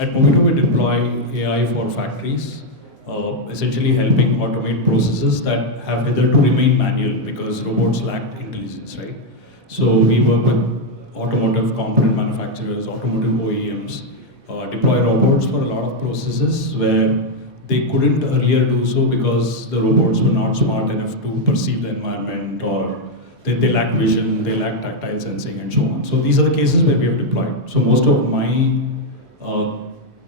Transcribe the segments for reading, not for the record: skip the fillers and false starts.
At Meetup, we deploy AI for factories, essentially helping automate processes that have hitherto remained manual because robots lacked intelligence, right? So we work with automotive component manufacturers, automotive OEMs, deploy robots for a lot of processes where they couldn't earlier do so because the robots were not smart enough to perceive the environment, or they lack vision, they lack tactile sensing, and so on. So these are the cases where we have deployed. So most of my uh,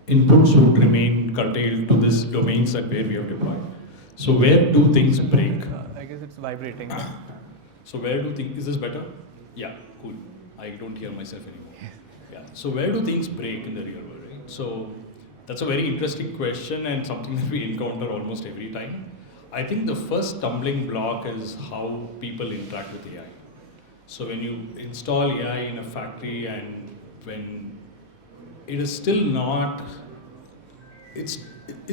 inputs would remain curtailed to this domains that where we have deployed. So where do things break? I guess it's vibrating. So where do things, is this better? Yeah, cool. I don't hear myself anymore. Yeah. So where do things break in the real world, right? So that's a very interesting question and something that we encounter almost every time. I think the first stumbling block is how people interact with AI. So when you install AI in a factory and when it is still not, it's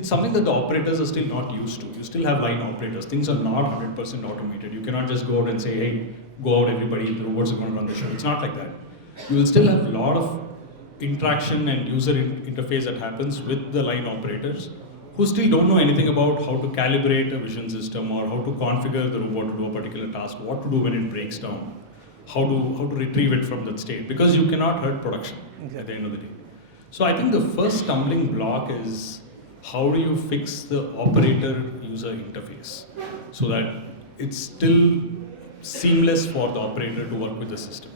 something that the operators are still not used to. You still have line operators. Things are not 100% automated. You cannot just go out and say, hey, go out everybody, the robots are going to run the show. It's not like that. You will still have a lot of interaction and user interface that happens with the line operators who still don't know anything about how to calibrate a vision system or how to configure the robot to do a particular task, what to do when it breaks down, how to retrieve it from that state, because you cannot hurt production at the end of the day. So I think the first stumbling block is how do you fix the operator user interface so that it's still seamless for the operator to work with the system.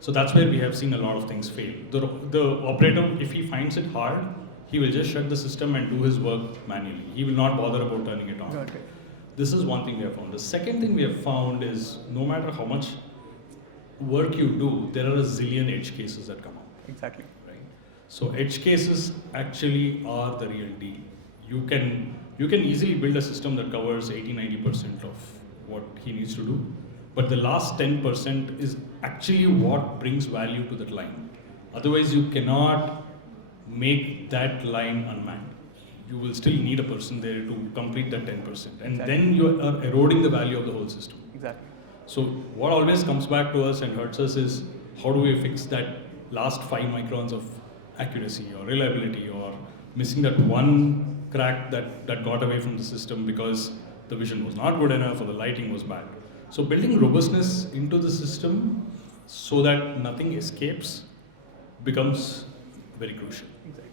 So that's where we have seen a lot of things fail. The operator, if he finds it hard, he will just shut the system and do his work manually. He will not bother about turning it on. Okay. This is one thing we have found. The second thing we have found is no matter how much work you do, there are a zillion edge cases that come up. Exactly. So edge cases actually are the real deal. You can easily build a system that covers 80-90% of what he needs to do, but the last 10% is actually what brings value to that line. Otherwise, you cannot make that line unmanned. You will still need a person there to complete that 10%, and then you are eroding the value of the whole system. Exactly. So what always comes back to us and hurts us is how do we fix that last 5 microns of accuracy or reliability, or missing that one crack that got away from the system because the vision was not good enough or the lighting was bad. So building robustness into the system so that nothing escapes becomes very crucial. Exactly.